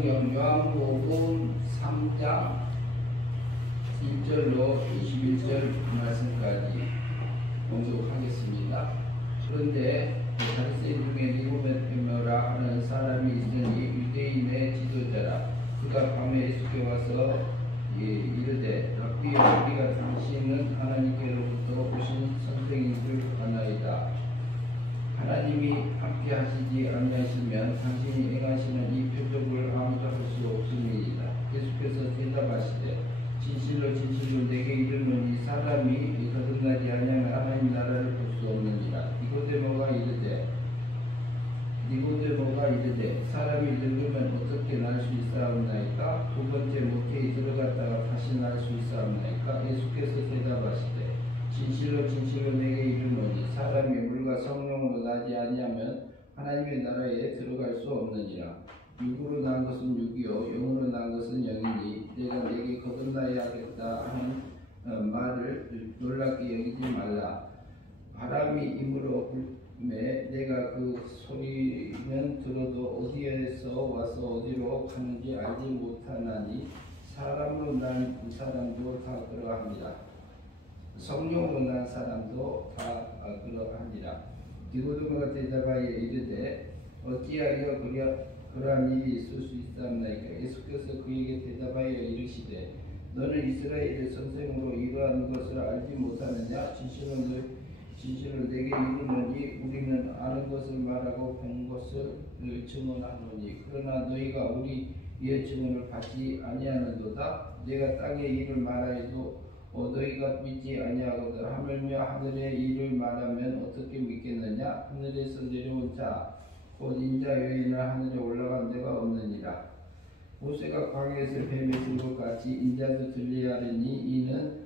요한복음 3장 1절로 21절 말씀까지 봉독하겠습니다. 그런데 바리새인 중에 니고데모라 하는 사람이 있으니 유대인의 지도자라. 그가 밤에 예수께 와서 이르되 rabbi 우리가 당신은 하나님께로부터 오신 선생인 줄 아나이다. 하나님이 함께 하시지 아니하시면 당신이 행하시는 이 표적을 아무도 할 수 없음이니이다. 예수께서 대답하시되 진실로 진실로 내게 이르노니 사람이 거듭나지 아니하면 하나님 나라를 볼 수 없느니라. 니고데모가 이르되 사람이 늙으면 어떻게 날 수 있사옵나이까? 두 번째 모태에 들어갔다가 다시 날 수 있사옵나이까? 예수께서 대답하시되 진실로 진실로 내게 이르노니 사람이 물과 성령으로 나지 아니하면 하나님의 나라에 들어갈 수 없느니라. 육으로 난 것은 육이요 영으로 난 것은 영이니 내가 내게 거듭나야 하겠다 하는 말을 놀랍게 여기지 말라. 바람이 임으로 불매 내가 그 소리는 들어도 어디에서 와서 어디로 가는지 알지 못하나니 사람으로 난 사람도 다 그러합니다. 성령으로 난 사람도 다 그러합니다. 니고데모가 대답하여 이르되 어찌하여 그러한 일이 있을 수 있사옵나이까? 예수께서 그에게 대답하여 이르시되 너는 이스라엘의 선생으로 이러한 것을 알지 못하느냐? 진실로 내게 이르노니 우리는 아는 것을 말하고 본 것을 증언하노니 그러나 너희가 우리의 증언을 받지 아니하는도다. 내가 땅의 일을 말하여도 너희가 믿지 아니하거든. 하물며 하늘의 일을 말하면 어떻게 믿겠느냐? 하늘에서 내려온 자 곧 인자 여인을 하늘에 올라간 데가 없느니라. 모세가 광야에서 뱀에 든 것 같이 인자도 들려야 하리니 이는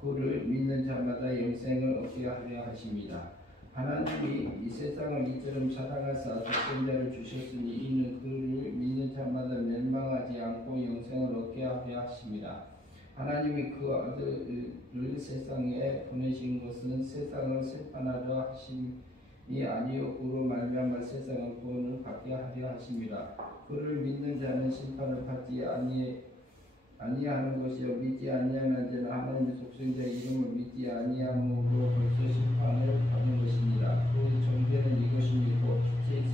그를 믿는 자마다 영생을 얻게 하려 하심이라. 하나님이 이 세상을 이처럼 사랑하사 독생자를 주셨으니 이는 그를 믿는 자마다 멸망하지 않고 영생을 얻게 하려 하심이라. 하나님이 그 아들을 세상에 보내신 것은 세상을 심판하려 하심이 아니요 그로 말미암아 세상을 구원을 받게 하려 하심이라. 그를 믿는 자는 심판을 받지 아니하는 것이요 믿지 아니하는 자는 하나님의 독생자의 이름을 믿지 아니함으로 벌써 심판을 받는 것이니라. 그 정죄는 이것이니 곧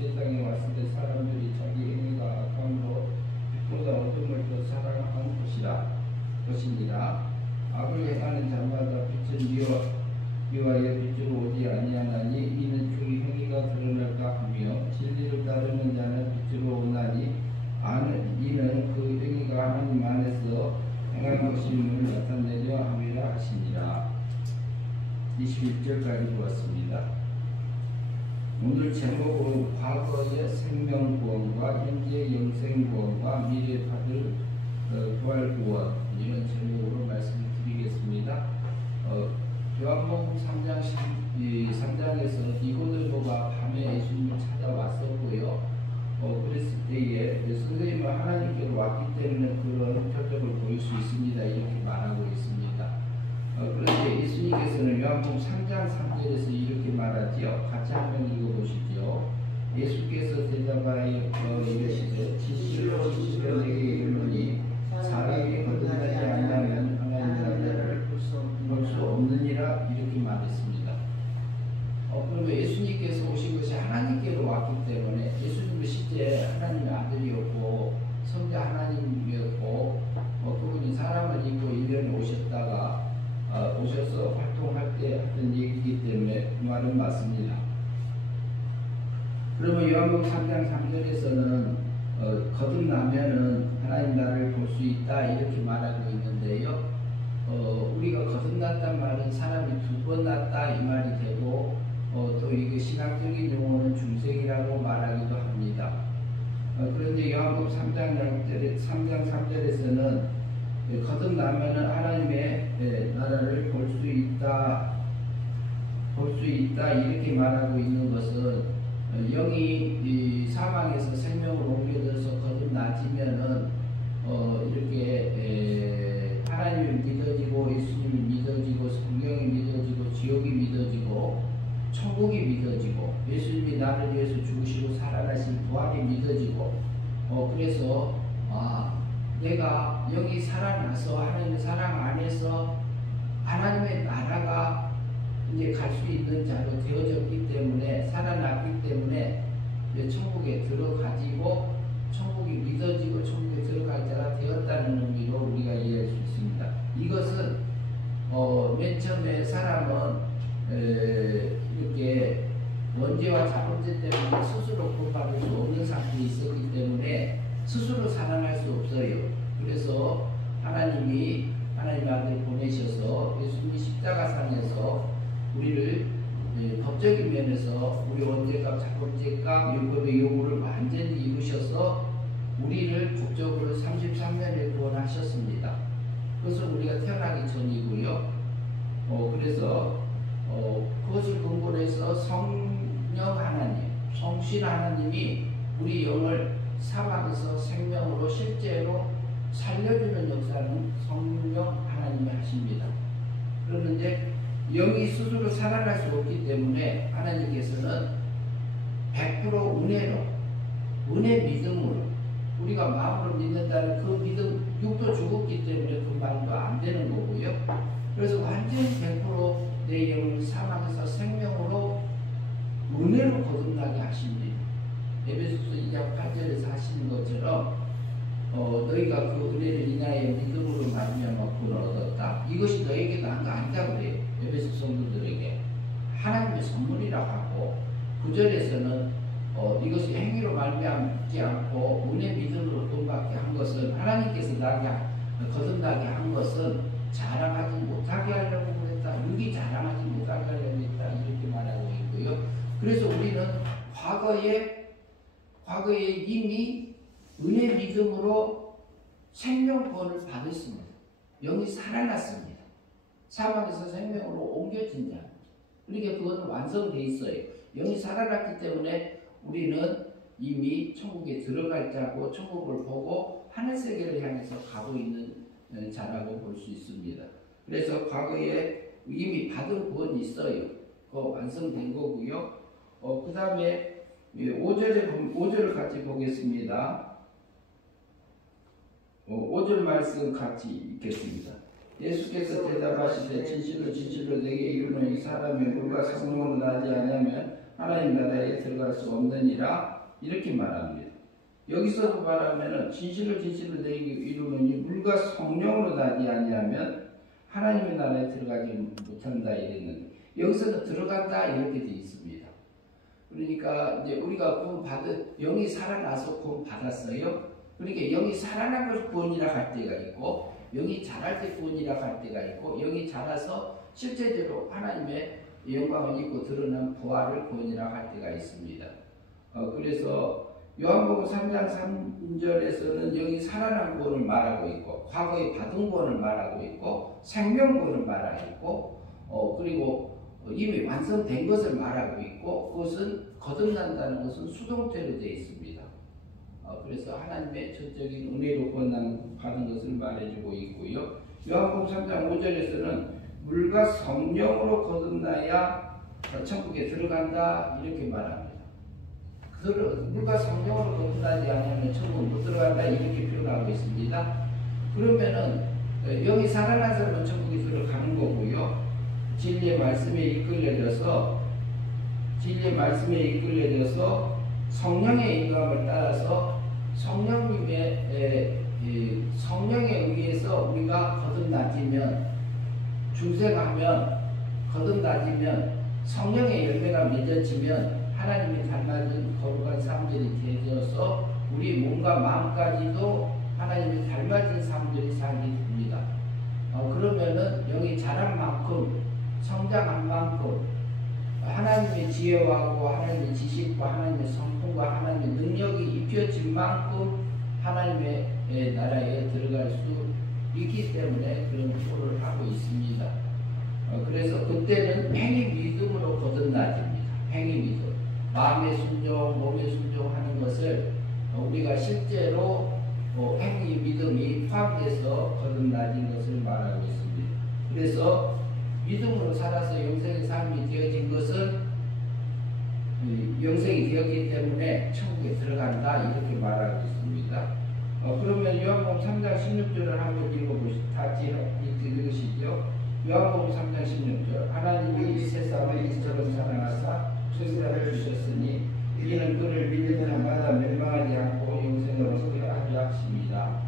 세상에 왔을 때 사람들이 자기 행위가 악함으로 빛보다 어둠을 더 사랑한 것이니라. 악을 행하는 자마다 빛은 미워하여 빛으로 오지 아니하나니 이는 그 행위가 드러날까 하며 진리를 따르는 자는 빛으로 오나니 이는 그 행위가 하나님 안에서 행한 것임을 나타내려 함이라 하시니라. 21절까지 보았습니다. 오늘 제목으로 과거의 생명구원과 현재 영생구원과 미래 받을 부활구원 이런 제목으로 말씀을 드리겠습니다. 요한복음 3장에서 니고데모가 밤에 예수님을 찾아왔었고요. 그랬을 때에 선생님은 하나님께로 왔기 때문에 그런 표적을 보일 수 있습니다. 이렇게 말하고 있습니다. 그런데 예수님께서는 요한복음 3장 3절에서 이렇게 말하지요. 같이 한번 읽어보시죠. 예수께서 대답하여 이르시되 진실로 진실로 내게 이르노니 사람이 거듭나지 아니하면 하나님 나라를 볼 수 없느니라 이렇게 말했습니다. 그러면 예수님께서 오신 것이 하나님께로 왔기 때문에 예수님은 실제 하나님의 아들이었고 성자 하나님이었고 그분이 사람을 입고 일년에 오셨다가 오셔서 활동할 때 하던 얘기이기 때문에 그 말은 맞습니다. 그러면 요한복음 3장 3절에서는 거듭나면은 하나님 나라를 볼 수 있다 이렇게 말하고 있는데요. 우리가 거듭났단 말은 사람이 두 번 났다 이 말이 되고 또 이게 신학적인 용어는 중생이라고 말하기도 합니다. 그런데 요한복음 3장 3절에서는 거듭나면은 하나님의 나라를 볼 수 있다 이렇게 말하고 있는 것은 영이 사망에서 생명으로 옮겨져서 거듭나지면은 이렇게 하나님을 믿어지고 예수님을 믿어지고 성경이 믿어지고 지옥이 믿어지고 천국이 믿어지고 예수님이 나를 위해서 죽으시고 살아나신 부활이 믿어지고 그래서 그래서 내가 여기 살아나서 하나님의 사랑 안에서 하나님의 나라가 이제 갈 수 있는 자로 되어졌기 때문에, 살아났기 때문에 이제 천국에 들어가지고 천국이 믿어지고 천국에 들어갈 자가 되었다는 의미로 우리가 이해할 수 있습니다. 이것은 맨 처음에 사람은 이렇게 원죄와 자본죄 때문에 스스로 구원받을 수 없는 상태에 있었기 때문에 스스로 살아날 수 없어요. 그래서 하나님이 하나님의 아들 보내셔서 예수님이 십자가상에서 우리를 법적인 면에서 우리 원죄값, 자본죄값, 율법의 요구를 완전히 이루셔서 우리를 법적으로 33년에 구원하셨습니다. 그것은 우리가 태어나기 전이고요. 그래서 그것을 근거로 해서 성령 하나님, 성신 하나님이 우리 영을 사망에서 생명으로 실제로 살려주는 역사는 성령 하나님이 하십니다. 그런데 영이 스스로 살아날 수 없기 때문에 하나님께서는 100% 은혜로, 은혜 믿음으로, 우리가 마음으로 믿는다는 그 믿음, 육도 죽었기 때문에 그 말도 안 되는 거고요. 그래서 완전히 100% 내 영을 사망에서 생명으로 은혜로 거듭나게 하십니다. 에베소서 2장 8절에서 하시는 것처럼 너희가 그 은혜를 인하여 믿음으로 말미암아 구원을 얻었다. 이것이 너에게 난 거 아니다 그래요. 에베소 성도들에게 하나님의 선물이라고 하고, 9절에서는 이것이 행위로 말미암지 않고 은혜 믿음으로 구원받게 한 것은, 하나님께서 나게 거듭나게 한 것은 자랑하지 못하게 하려고 그랬다. 육이 자랑하지 못하게 하려고 했다. 이렇게 말하고 있고요. 그래서 우리는 과거에 이미 은혜 믿음으로 생명권을 받았습니다. 영이 살아났습니다. 사망에서 생명으로 옮겨진 자. 그러니까 그것은 완성되어 있어요. 영이 살아났기 때문에 우리는 이미 천국에 들어갈 자고 천국을 보고 하늘세계를 향해서 가고 있는 자라고 볼 수 있습니다. 그래서 과거에 이미 받은 구원이 있어요. 그거 완성된 거고요. 그 다음에 5절을 같이 보겠습니다. 5절 말씀 같이 읽겠습니다. 예수께서 대답하시되 진실로 진실로 내게 이르노니 이 사람이 물과 성령으로 나지 않으면 하나님 나라에 들어갈 수 없느니라. 이렇게 말합니다. 여기서도 말하면 진실로 진실로 내게 이르노니 물과 성령으로 나지 아니하면 하나님의 나라에 들어가지 못한다 이랬는데, 여기서는 들어간다 이렇게 되어 있습니다. 그러니까 이제 우리가 구원 영이 살아나서 구원 받았어요. 그러니까 영이 살아난 것을 구원이라 할 때가 있고, 영이 자랄 때 구원이라 할 때가 있고, 영이 자라서 실제적으로 하나님의 영광을 입고 드러난 부활을 구원이라 할 때가 있습니다. 그래서 요한복음 3장 3절에서는 영이 살아난 구원을 말하고 있고, 과거에 받은 구원을 말하고 있고, 생명구원을 말하고 있고, 그리고 이미 완성된 것을 말하고 있고, 그것은 거듭난다는 것은 수동태로 되어 있습니다. 그래서 하나님의 전적인 은혜로 받은 것을 말해주고 있고요. 요한복음 3장 5절에서는 물과 성령으로 거듭나야 천국에 들어간다 이렇게 말합니다. 물과 성령으로 거듭나지 않으면 천국 못 들어간다 이렇게 표현하고 있습니다. 그러면은 영이 살아난 사람은 천국에 들어가는 거고요. 진리의 말씀에 이끌려져서 성령의 인도함을 따라서 성령님의 성령에 의해서 우리가 거듭나지면, 중생하면, 거듭나지면, 성령의 열매가 맺어지면 하나님이 닮아진 거룩한 사람들이 되어서 우리 몸과 마음까지도 하나님이 닮아진 사람들이 살게 됩니다. 그러면은 영이 자란 만큼, 성장한 만큼, 하나님의 지혜와 하나님의 지식과 하나님의 성품과 하나님의 능력이 입혀진 만큼 하나님의 나라에 들어갈 수 있기 때문에 그런 표를 하고 있습니다. 그래서 그때는 행위 믿음으로 거듭나집니다. 행위 믿음. 마음의 순종, 몸의 순종하는 것을 우리가 실제로 행위 믿음이 포함돼서 거듭나진 것을 말하고 있습니다. 그래서 믿음으로 살아서 영생의 삶이 되어진 것은 영생이 되었기 때문에 천국에 들어간다 이렇게 말하고 있습니다. 16절을 한번 읽으시죠. 요한복음 3장 16절. 하나님이 이 세상을 이처럼 사랑하사 천사를 주셨으니 이는 그를 믿는 자마다 멸망하지 않고 영생을 얻게 하려 하십니다.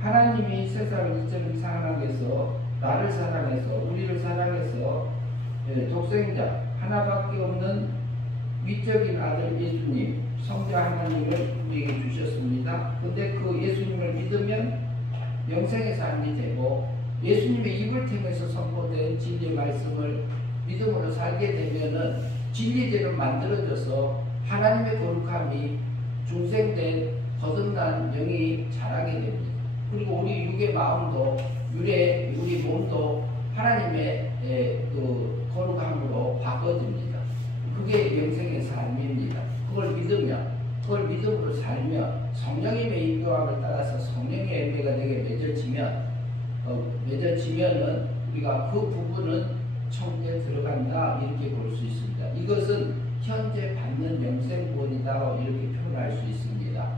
하나님이 세상을 이처럼 사랑하게 해서 나를 사랑해서 우리를 사랑해서 독생자 하나밖에 없는 위적인 아들 예수님 성자 하나님을 우리에게 주셨습니다. 근데 그 예수님을 믿으면 영생의 삶이 되고 예수님의 입을 통해서 선포된 진리의 말씀을 믿음으로 살게 되면은 진리대로 만들어져서 하나님의 거룩함이 중생된 거듭난 영이 자라게 됩니다. 그리고 우리 육의 마음도 우리 몸도 하나님의 그 거룩함으로 바꿔집니다. 그게 영생의 삶입니다. 그걸 믿음으로 살며 성령님의 인도함을 따라서 성령의 열매가 내게 맺어지면은 우리가 그 부분은 천국에 들어간다 이렇게 볼 수 있습니다. 이것은 현재 받는 영생 구원이다 이렇게 표현할 수 있습니다.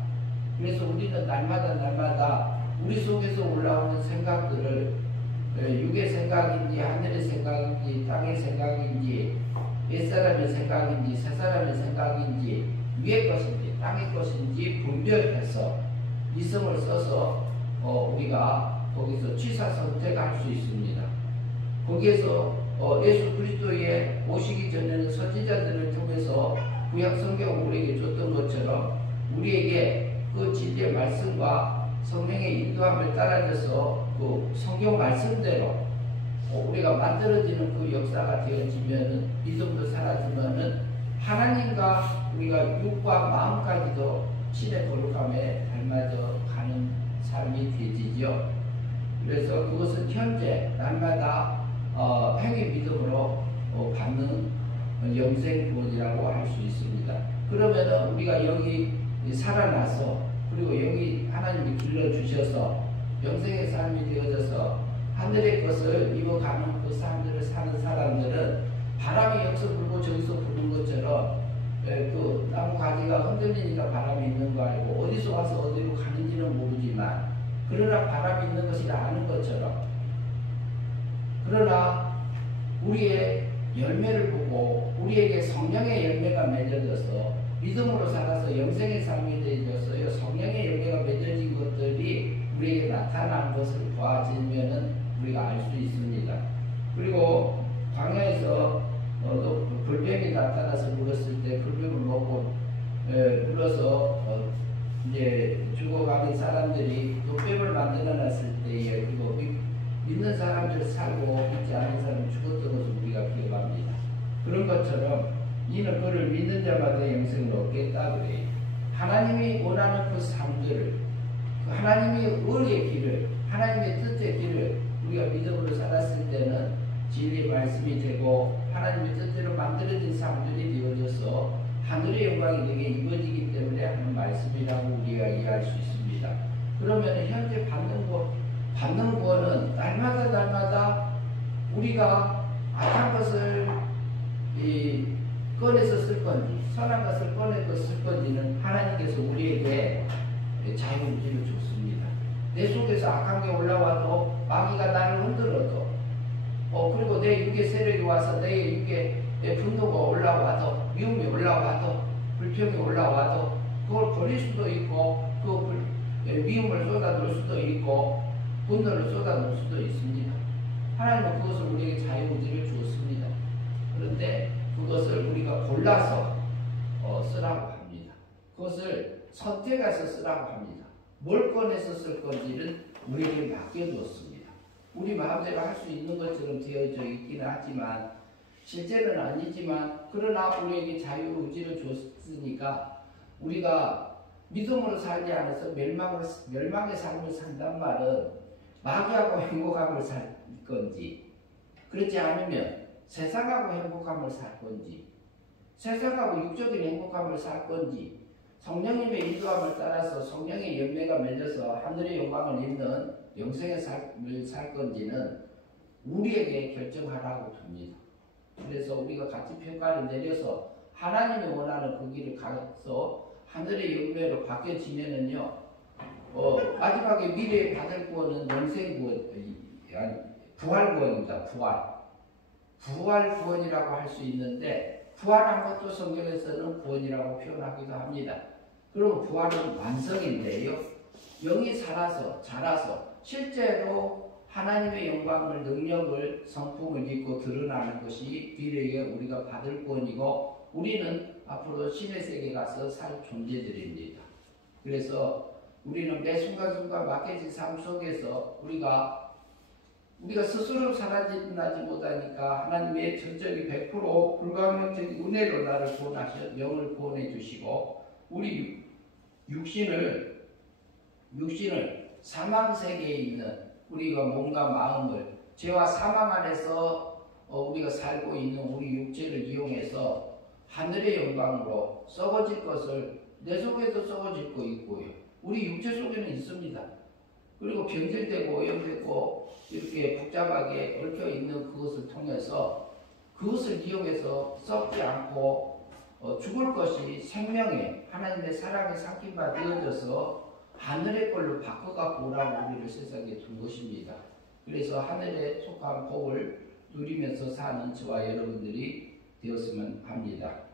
그래서 우리는 날마다 우리 속에서 올라오는 생각들을 육의 생각인지 하늘의 생각인지 땅의 생각인지 옛사람의 생각인지 새사람의 생각인지 위의 것인지 땅의 것인지 분별해서 이성을 써서 우리가 거기서 취사 선택할 수 있습니다. 거기에서 예수 그리스도의 오시기 전에는 선지자들을 통해서 구약 성경을 우리에게 줬던 것처럼 우리에게 그 진리의 말씀과 성령의 인도함을 따라져서 그 성경 말씀대로 우리가 만들어지는 그 역사가 되어지면은 믿음도 사라지면은 하나님과 우리가 육과 마음까지도 신의 거룩함에 닮아져 가는 삶이 되지죠. 그래서 그것은 현재 날마다 행위 믿음으로 받는 영생 구원이라고 할 수 있습니다. 그러면은 우리가 여기 살아나서 그리고 여기 하나님이 길러주셔서 영생의 삶이 되어져서 하늘의 것을 입어가는 그 사람들을 사는 사람들은 바람이 여기서 불고 저기서 부는 것처럼 그 나무 가지가 흔들리니까 바람이 있는 거 알고 어디서 와서 어디로 가는지는 모르지만 그러나 바람이 있는 것이라 아는 것처럼 그러나 우리의 열매를 보고 우리에게 성령의 열매가 맺어져서 믿음으로 살아서 영생의 삶이 되어져서 성령의 열매가 맺어진 것들이 우리에게 나타난 것을 보아지면은 우리가 알 수 있습니다. 그리고 광야에서 불뱀이 나타나서 물었을 때 불뱀을 먹고 물어서 이제 죽어가는 사람들이 그 뱀을 만들어놨을 때에 그리고 믿는 사람들 살고 믿지 않은 사람이 죽었던 것을 우리가 기억합니다. 그런 것처럼 이는 그를 믿는 자마다 영생을 얻겠다 그래요. 하나님이 원하는 그 삶들을 그 하나님의 의의 길을 하나님의 뜻의 길을 우리가 믿음으로 살았을 때는 진리의 말씀이 되고 하나님의 뜻대로 만들어진 삶들이 되어져서 하늘의 영광이 되게 입어지기 때문에 하는 말씀이라고 우리가 이해할 수 있습니다. 그러면 현재 받는 구원은 날마다 우리가 악한 것을 꺼내서 쓸 건지 선한 것을 꺼내서 쓸 건지는 하나님께서 우리에게 자유의지를 줬습니다. 내 속에서 악한 게 올라와도 마귀가 나를 흔들어도 그리고 내 육의 세력이 와서 내 육의 분노가 올라와도 미움이 올라와도 불평이 올라와도 그걸 버릴 수도 있고 그 미움을 쏟아놓을 수도 있고 분노를 쏟아놓을 수도 있습니다. 하나님은 그것을 우리에게 자유의지를 주었습니다. 그런데 그것을 우리가 골라서 쓰라고 합니다. 그것을 선택해서 쓰라고 합니다. 뭘 꺼내서 쓸 건지는 우리에게 맡겨두었습니다. 우리 마음대로 할 수 있는 것처럼 되어져 있기는 하지만 실제는 아니지만 그러나 우리에게 자유의지를 줬으니까 우리가 믿음으로 살지 않아서 멸망의 삶을 산단 말은 마귀하고 행복함을 살 건지 그렇지 않으면 세상하고 행복함을 살 건지 세상하고 육적인 행복함을 살 건지 성령님의 인도함을 따라서 성령의 열매가 맺어서 하늘의 영광을 입는 영생의 삶을 살 건지는 우리에게 결정하라고 둡니다. 그래서 우리가 같이 평가를 내려서 하나님이 원하는 그 길을 가서 하늘의 열매로 바뀌어지면은요, 마지막에 미래에 받을 구원은 영생 구원, 아니, 부활 구원입니다. 부활 구원이라고 할 수 있는데, 부활한 것도 성경에서는 구원이라고 표현하기도 합니다. 그리고 부활은 완성인데요. 영이 살아서 자라서 실제로 하나님의 영광을, 능력을, 성품을 입고 드러나는 것이 미래에 우리가 받을 구원이고, 우리는 앞으로 신의 세계에 가서 살 존재들입니다. 그래서 우리는 매 순간순간 맡겨진 삶 속에서 우리가 스스로 살아나지 못하니까 하나님의 전적인 100% 불가항력적인 은혜로 나를 구원하셔 영을 구원해 주시고, 우리 육신을 사망 세계에 있는 우리가 몸과 마음을 죄와 사망 안에서 우리가 살고 있는 우리 육체를 이용해서 하늘의 영광으로 썩어질 것을, 내 속에도 썩어질 거 있고요. 우리 육체 속에는 있습니다. 그리고 변질되고 오염되고 이렇게 복잡하게 얽혀 있는 그것을 통해서 그것을 이용해서 썩지 않고 죽을 것이 생명의 하나님의 사랑의 삭힌바 되어져서 하늘의 걸로 바꿔갖고 오라고 우리를 세상에 둔 것입니다. 그래서 하늘에 속한 복을 누리면서 사는 저와 여러분들이 되었으면 합니다.